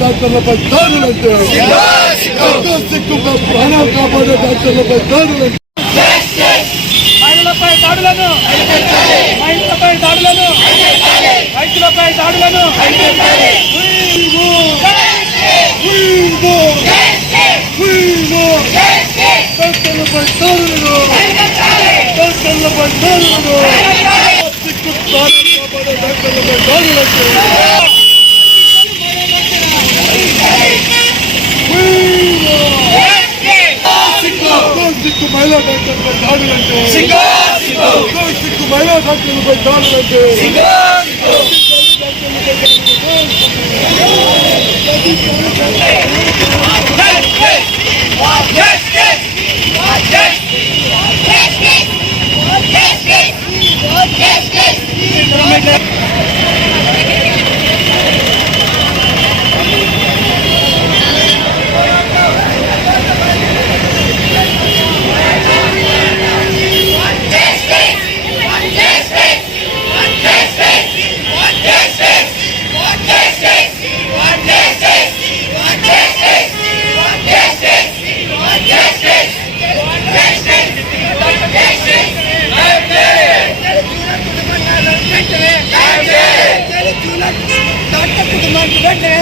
డాక్టర్లపై దాడులంటే ప్రాణాలు కాపాడే డాక్టర్లపై దాడులంటే మహిళలపై దాడులను మహిళలపై దాడులను రైతులపై దాడులను డాక్టర్లపై దాడులను డాక్టర్లపై దాడులను కాపాడే డాక్టర్లపై దాడులంటే మహిళా డాక్టర్లపై దాడులంటే మహిళా డాక్టర్లపై దాడులంటే కుటుంబానికి వెంటనే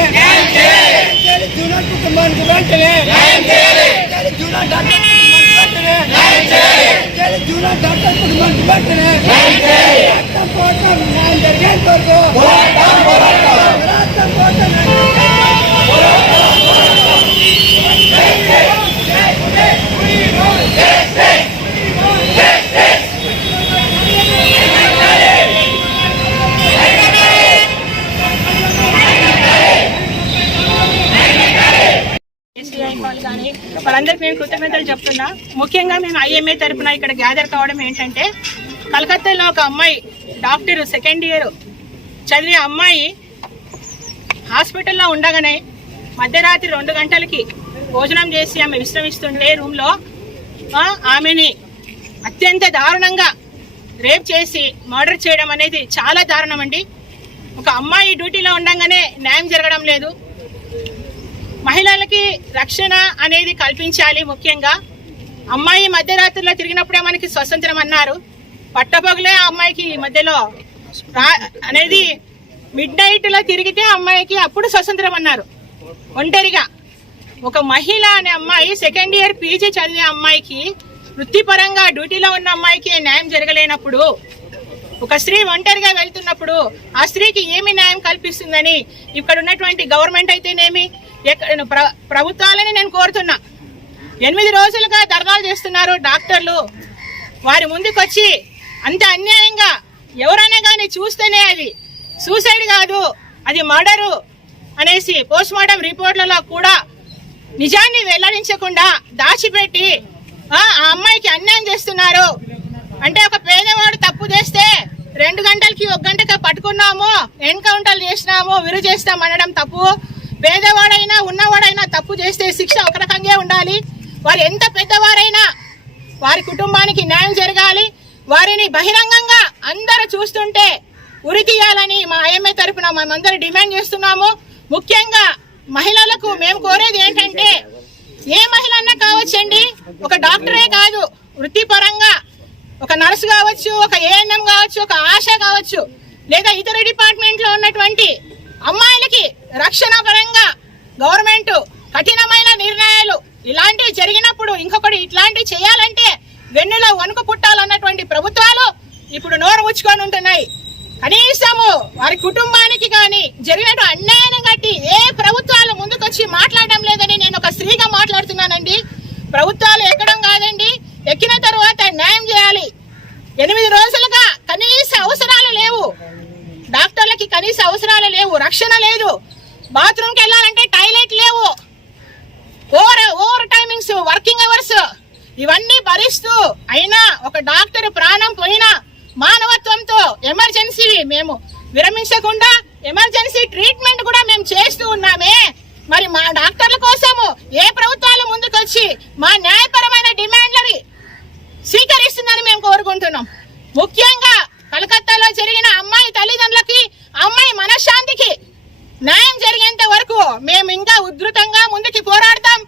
డాక్టర్ కుటుంబానికి వెంటనే న్యాయం జరిగేంత వాళ్ళందరికీ నేను కృతజ్ఞతలు చెప్తున్నా. ముఖ్యంగా మేము ఐఎంఏ తరఫున ఇక్కడ గ్యాదర్ కావడం ఏంటంటే, కలకత్తాలో ఒక అమ్మాయి డాక్టర్ సెకండ్ ఇయర్ చదివే అమ్మాయి హాస్పిటల్లో ఉండగానే మధ్యరాత్రి 2 గంటలకి భోజనం చేసి ఆమె విశ్రమిస్తుంటే రూమ్లో ఆమెని అత్యంత దారుణంగా రేప్ చేసి మర్డర్ చేయడం అనేది చాలా దారుణం అండి. ఒక అమ్మాయి డ్యూటీలో ఉండగానే న్యాయం జరగడం లేదు. మహిళలకి రక్షణ అనేది కల్పించాలి. ముఖ్యంగా అమ్మాయి మధ్యరాత్రిలో తిరిగినప్పుడే మనకి స్వతంత్రం అన్నారు. పట్టపగలే ఆ అమ్మాయికి మధ్యలో అనేది మిడ్ నైట్లో తిరిగితే అమ్మాయికి అప్పుడు స్వతంత్రం అన్నారు. ఒంటరిగా ఒక మహిళ అనే అమ్మాయి సెకండ్ ఇయర్ పీజీ చదివే అమ్మాయికి, వృత్తిపరంగా డ్యూటీలో ఉన్న అమ్మాయికి న్యాయం జరగలేనప్పుడు, ఒక స్త్రీ ఒంటరిగా వెళ్తున్నప్పుడు ఆ స్త్రీకి ఏమి న్యాయం కల్పిస్తుందని ఇక్కడ ఉన్నటువంటి గవర్నమెంట్ అయితేనేమి ప్రభుత్వాలని నేను కోరుతున్నా. 8 రోజులుగా ధర్నాలు చేస్తున్నారు డాక్టర్లు. వారి ముందుకొచ్చి అంత అన్యాయంగా ఎవరైనా కానీ చూస్తేనే అది సూసైడ్ కాదు, అది మర్డరు అనేసి పోస్ట్ మార్టం రిపోర్ట్లలో కూడా నిజాన్ని వెల్లడించకుండా దాచిపెట్టి ఆ అమ్మాయికి అన్యాయం చేస్తున్నారు. అంటే ఒక పేదవాడు తప్పు చేస్తే 2 గంటలకి 1 గంటకి పట్టుకున్నాము, ఎన్కౌంటర్లు చేసినాము, విరు చేస్తాం అనడం తప్పు. పేదవాడైనా ఉన్నవాడైనా తప్పు చేస్తే శిక్ష ఒక రకంగా ఉండాలి. వారు ఎంత పెద్దవారైనా వారి కుటుంబానికి న్యాయం జరగాలి. వారిని బహిరంగంగా అందరూ చూస్తుంటే ఉరి తీయాలని మా ఐఎంఏ తరఫున మేమందరూ డిమాండ్ చేస్తున్నాము. ముఖ్యంగా మహిళలకు మేము కోరేది ఏంటంటే, ఏ మహిళ అన్నా కావచ్చండి, ఒక డాక్టరే కాదు, నర్స్ కావచ్చు, ఒక ఏఎన్ఎం కావచ్చు, ఒక ఆశ కావచ్చు, లేదా ఇతర డిపార్ట్మెంట్ లో ఉన్నటువంటి అమ్మాయిలకి రక్షణ పరంగా గవర్నమెంట్ కఠినమైన నిర్ణయాలు ఇలాంటివి జరిగినప్పుడు ఇంకొకటి ఇట్లాంటివి చేయాలంటే వెన్నులో వణుకు పుట్టాలన్నటువంటి ప్రభుత్వాలు ఇప్పుడు నోరు ముచ్చుకొని ఉంటున్నాయి. కనీసము వారి కుటుంబానికి కానీ జరిగినట్టు అన్యాయం కట్టి ఏ ప్రభుత్వాలు ముందుకొచ్చి మాట్లాడడం లేదని నేను ఒక స్త్రీగా మాట్లాడుతున్నానండి. ప్రభుత్వాలు ఎక్కడం కాదండి, ఎక్కిన తర్వాత న్యాయం చేయాలి. 8 రోజులుగా కనీస అవసరాలు లేవు, డాక్టర్లకి కనీస అవసరాలు లేవు, రక్షణ లేదు, బాత్రూమ్కి వెళ్ళాలంటే టాయిలెట్ లేవు, ఓవర్ టైమింగ్స్, వర్కింగ్ అవర్స్ ఇవన్నీ భరిస్తూ అయినా ఒక డాక్టర్ ప్రాణం పోయినా మానవత్వంతో ఎమర్జెన్సీ మేము విరమించకుండా ఎమర్జెన్సీ ట్రీట్మెంట్ కూడా మేము చేస్తూ ఉన్నామే. మరి మా డాక్టర్ల కోసము ఏ ప్రభుత్వాలు ముందుకొచ్చి మా న్యాయపరమైన డిమాండ్లని స్వీకరిస్తుందని మేము కోరుకుంటున్నాం. ముఖ్యంగా కలకత్తాలో జరిగిన అమ్మాయి తల్లిదండ్రులకి, అమ్మాయి మనశ్శాంతికి న్యాయం జరిగేంత వరకు మేము ఇంకా ఉధృతంగా ముందుకు పోరాడతాం.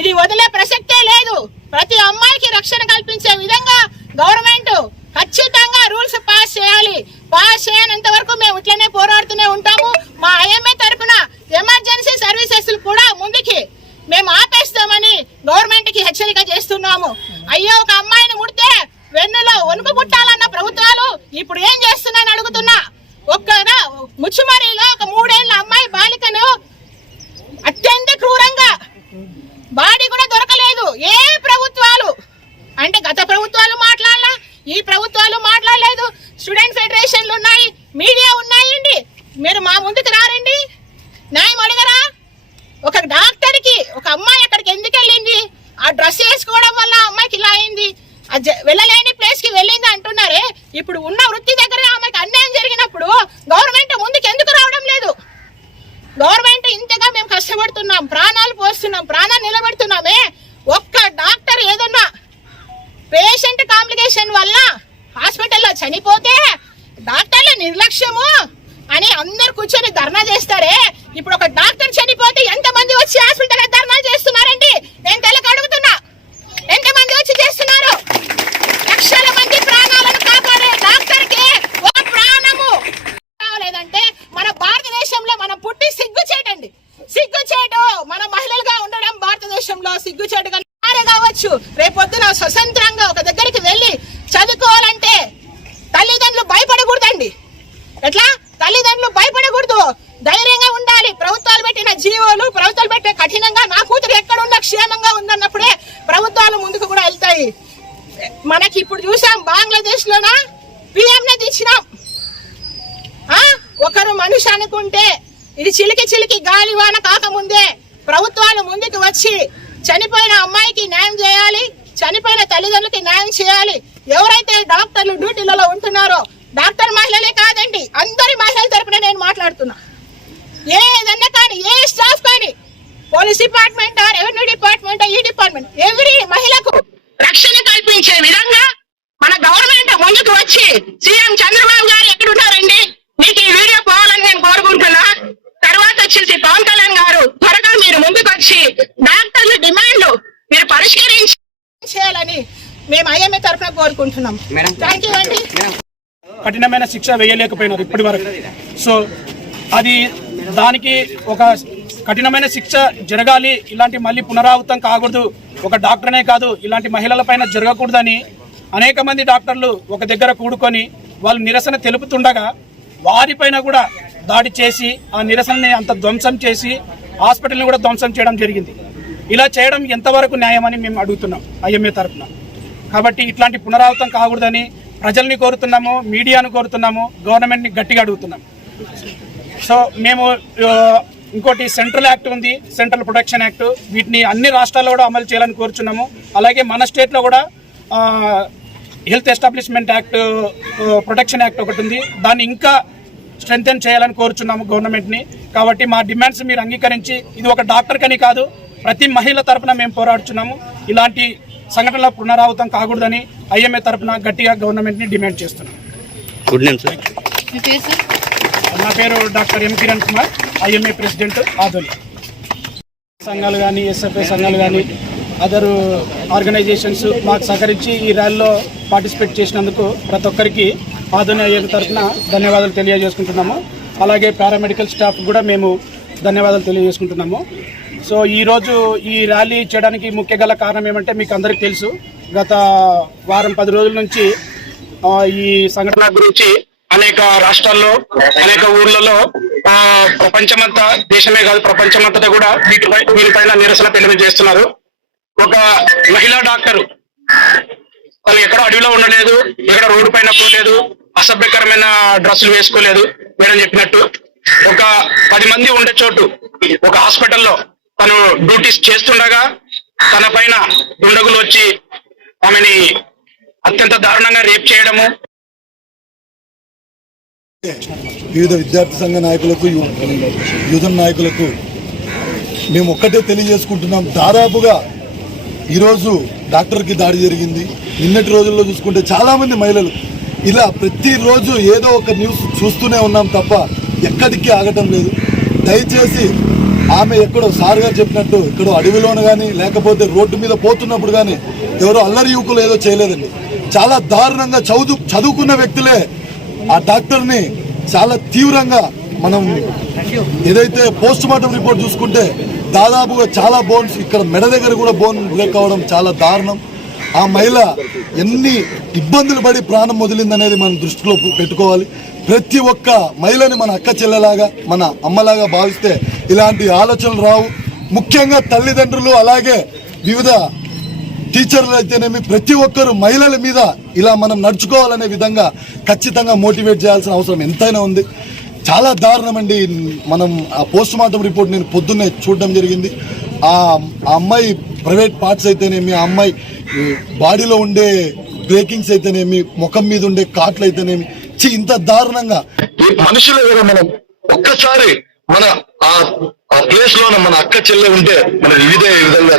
ఇది వదిలే ప్రసక్తే లేదు. ప్రతి అమ్మాయికి రక్షణ కల్పించే విధంగా గవర్నమెంట్ ఖచ్చితంగా రూల్స్ పాస్ చేయాలి. పాస్ చేయనంత వరకు మేము ఇట్లనే పోరాడుతూనే ఉంటాము. మా ఐఎంఏ తరఫున ఎమర్జెన్సీ సర్వీసెస్ కూడా ముందుకి మేము ఆపేస్తామని గవర్నమెంట్ కి హెచ్చరిక చేస్తున్నాము. అయ్యో, ఒక అమ్మాయిని ముడితే వెన్నులో వణుకు పుట్టాలన్న ప్రభుత్వాలు ఇప్పుడు ఏం చేస్తున్నాయని అడుగుతున్నా. ముచ్చుమరిలో ఒక 3 ఏళ్ల అమ్మాయి బాలికను అత్యంత క్రూరంగా బాడీ కూడా దొరకలేదు. ఏ ప్రభుత్వాలు అంటే గత ప్రభుత్వాలు మాట్లాడలా, ఈ ప్రభుత్వాలు మాట్లాడలేదు. స్టూడెంట్ ఫెడరేషన్లు ఉన్నాయి, మీడియా ఉన్నాయండి, మీరు మా ముందుకు రారండి, న్యాయం అడగరా? ఒక డాక్టర్ కి ఒక అమ్మాయి అక్కడికి ఎందుకు వెళ్ళింది? ఆ డ్రెస్ వేసుకోవడం వల్ల అమ్మాయికి ఇలా అయింది, వెళ్ళలేని ప్లేస్ కి వెళ్ళింది అంటున్నారే. ఇప్పుడు ఉన్న వృత్తి దగ్గర ఆమెకి అన్యాయం జరిగినప్పుడు గవర్నమెంట్ ముందుకు ఎందుకు రావడం లేదు? గవర్నమెంట్ ఇంతగా మేము కష్టపడుతున్నాం, ప్రాణాలు పోస్తున్నాం, ప్రాణాలు నిలబెడుతున్నామే. ఒక్క డాక్టర్ ఏదన్నా పేషెంట్ కాంప్లికేషన్ వల్ల హాస్పిటల్లో చనిపోతే డాక్టర్ల నిర్లక్ష్యము అని అందరు కూర్చొని ధర్నా చేస్తారే. ఇప్పుడు ఒక డాక్టర్ చనిపోతే ఎంతమంది వచ్చి హాస్పిటల్ ధర్నా చేస్తున్నారండి? నేను తెలక అడుగుతున్నా, ఎంతమంది వచ్చి చేస్తున్నారు? లక్షల మంది ప్రాణాలను కాపాడే డాక్టర్ కి ఒక ప్రాణము లేదంటే మన భారతదేశంలో మనం పుట్టి సిగ్గుచేటండి. సిగ్గుచేటు మన మహిళలుగా ఉండడం భారతదేశంలో సిగ్గుచేటుగా కావచ్చు. రేపొద్దున స్వతంత్రంగా ఒక దగ్గరికి వెళ్ళి చదువుకోవాలంటే తల్లిదండ్రులు భయపడకూడదండి. ఎట్లా? తల్లిదండ్రులు భయపడకూడదు, ధైర్యంగా ఉండాలి. ప్రభుత్వాలు పెట్టిన జీవోలు, ప్రభుత్వాలు పెట్టే కఠినంగా నా కూతురు ఎక్కడున్నా క్షేమంగా ఉందన్నప్పుడే ప్రభుత్వాలు ముందుకు కూడా వెళ్తాయి. మనకి ఇప్పుడు చూసాం, బంగ్లాదేశ్ లోనా పిఎంనే తెచ్చినాం. ఒకరు మనిషి అనుకుంటే ఇది చిలికి గాలివాన కాకముందే ప్రభుత్వాలు ముందుకు వచ్చి చనిపోయిన అమ్మాయికి న్యాయం చేయాలి, చనిపోయిన తల్లిదండ్రులకి న్యాయం చేయాలి. ఎవరైతే డాక్టర్లు డ్యూటీలలో ఉంటున్నారో, డాక్టర్ మహిళలే కాదండి, అందరి మహిళల తరపున నేను మాట్లాడుతున్నా. ఏదన్నా కానీ, ఏ స్టాఫ్ కానీ, పోలీస్ డిపార్ట్మెంట్, రెవెన్యూ డిపార్ట్మెంట్, ఈ డిపార్ట్మెంట్, ఎవరి మహిళకు రక్షణ కల్పించే విధంగా మన గవర్నమెంట్ ముందుకు వచ్చి సీఎం చంద్రబాబు గారు ఎక్కడున్నారండి? మీకు ఈ వీడియో పోవాలని నేను కోరుకుంటున్నా. తర్వాత వచ్చేసి పవన్ కళ్యాణ్ గారు త్వరగా మీరు ముందుకు వచ్చి డాక్టర్ల డిమాండ్లు మీరు పరిష్కరించాలని మేము ఐఎంఏ తరఫున కోరుకుంటున్నాం. థ్యాంక్ యూ అండి. కఠినమైన శిక్ష వేయలేకపోయినారు ఇప్పటి వరకు. సో అది దానికి ఒక కఠినమైన శిక్ష జరగాలి, ఇలాంటి మళ్ళీ పునరావృతం కాకూడదు. ఒక డాక్టర్నే కాదు, ఇలాంటి మహిళల పైన జరగకూడదని అనేక మంది డాక్టర్లు ఒక దగ్గర కూడుకొని వాళ్ళు నిరసన తెలుపుతుండగా వారిపైన కూడా దాడి చేసి ఆ నిరసనని అంత ధ్వంసం చేసి హాస్పిటల్ని కూడా ధ్వంసం చేయడం జరిగింది. ఇలా చేయడం ఎంతవరకు న్యాయమని మేము అడుగుతున్నాం ఐఎంఏ తరఫున. కాబట్టి ఇట్లాంటి పునరావృతం కాకూడదని ప్రజల్ని కోరుతున్నాము, మీడియాను కోరుతున్నాము, గవర్నమెంట్ని గట్టిగా అడుగుతున్నాము. సో మేము ఇంకోటి సెంట్రల్ యాక్ట్ ఉంది, సెంట్రల్ ప్రొటెక్షన్ యాక్ట్, వీటిని అన్ని రాష్ట్రాల్లో కూడా అమలు చేయాలని కోరుచున్నాము. అలాగే మన స్టేట్లో కూడా health establishment act, protection act ఒకటి ఉంది, దాన్ని ఇంకా స్ట్రెంథెన్ చేయాలని కోరుచున్నాము గవర్నమెంట్ని. కాబట్టి మా డిమాండ్స్ మీరు అంగీకరించి, ఇది ఒక డాక్టర్ కని కాదు, ప్రతి మహిళ తరపున మేము పోరాడుచున్నాము. ఇలాంటి సంఘటనల పునరావృతం కాకూడదని ఐఎంఏ తరపున గట్టిగా గవర్నమెంట్ని డిమాండ్ చేస్తున్నాం. నా పేరు doctor M Kiran Kumar, IMA president Adoni. సంఘాలు కానీ, ఎస్ఎఫ్ఐ సంఘాలు కానీ, అదర్ ఆర్గనైజేషన్స్ మాకు సహకరించి ఈ ర్యాలీలో పార్టిసిపేట్ చేసినందుకు ప్రతి ఒక్కరికి ఆధునిక అయ్యే తరఫున ధన్యవాదాలు తెలియజేసుకుంటున్నాము. అలాగే పారామెడికల్ స్టాఫ్ కూడా మేము ధన్యవాదాలు తెలియజేసుకుంటున్నాము. సో ఈరోజు ఈ ర్యాలీ చేయడానికి ముఖ్య గల కారణం ఏమంటే మీకు అందరికీ తెలుసు, గత వారం 10 రోజుల నుంచి ఈ సంఘటన గురించి అనేక రాష్ట్రాల్లో అనేక ఊర్లలో ప్రపంచమంతా, దేశమే కాదు ప్రపంచమంతటా కూడా వీటిపైన నిరసన తెలియజేస్తున్నారు. ఒక మహిళా డాక్టర్ వాళ్ళు ఎక్కడో అడవిలో ఉండలేదు, ఎక్కడ రోడ్డు పైన పోలేదు, అసభ్యకరమైన డ్రెస్సులు వేసుకోలేదు. మేడం చెప్పినట్టు ఒక 10 మంది ఉండే చోటు ఒక హాస్పిటల్లో తను డ్యూటీస్ చేస్తుండగా తన పైన దుండగులు వచ్చి ఆమెని అత్యంత దారుణంగా రేప్ చేయడము. వివిధ విద్యార్థి సంఘ నాయకులకు, యువజన నాయకులకు మేము ఒక్కటే తెలియజేసుకుంటున్నాం. దాదాపుగా ఈరోజు డాక్టర్కి దాడి జరిగింది. నిన్నటి రోజుల్లో చూసుకుంటే చాలామంది మహిళలు ఇలా ప్రతిరోజు ఏదో ఒక న్యూస్ చూస్తూనే ఉన్నాం తప్ప ఎక్కడికి ఆగటం లేదు. దయచేసి ఆమె ఎక్కడో సార్ గారు చెప్పినట్టు ఎక్కడో అడవిలోను కానీ లేకపోతే రోడ్డు మీద పోతున్నప్పుడు కానీ ఎవరో అల్లరి యువకులు ఏదో చేయలేదండి. చాలా దారుణంగా చదువుకున్న వ్యక్తులే ఆ డాక్టర్ని చాలా తీవ్రంగా, మనం ఏదైతే పోస్ట్ మార్టం రిపోర్ట్ చూసుకుంటే దాదాపుగా చాలా బోన్స్, ఇక్కడ మెడ దగ్గర కూడా బోన్ బ్రేక్ అవ్వడం చాలా దారుణం. ఆ మహిళ ఎన్ని ఇబ్బందులు పడి ప్రాణం వదిలిందనేది మనం దృష్టిలో పెట్టుకోవాలి. ప్రతి ఒక్క మహిళని మన అక్క చెల్లెలాగా, మన అమ్మలాగా భావిస్తే ఇలాంటి ఆలోచనలు రావు. ముఖ్యంగా తల్లిదండ్రులు, అలాగే వివిధ టీచర్లు అయితేనేమి ప్రతి ఒక్కరు మహిళల మీద ఇలా మనం నడుచుకోవాలనే విధంగా ఖచ్చితంగా మోటివేట్ చేయాల్సిన అవసరం ఎంతైనా ఉంది. చాలా దారుణం అండి. మనం ఆ పోస్ట్ మార్టం రిపోర్ట్ నేను పొద్దున్నే చూడడం జరిగింది. ఆ అమ్మాయి ప్రైవేట్ పార్ట్స్ అయితేనేమి, ఆ అమ్మాయి బాడీలో ఉండే బ్రేకింగ్స్ అయితేనేమి, ముఖం మీద ఉండే కాట్లు అయితేనేమి, ఇంత దారుణంగా మనుషులు కదా మనం ఒక్కసారి మన ఆ ప్లేస్ లో మన అక్క చెల్లె ఉంటే మనం విధంగా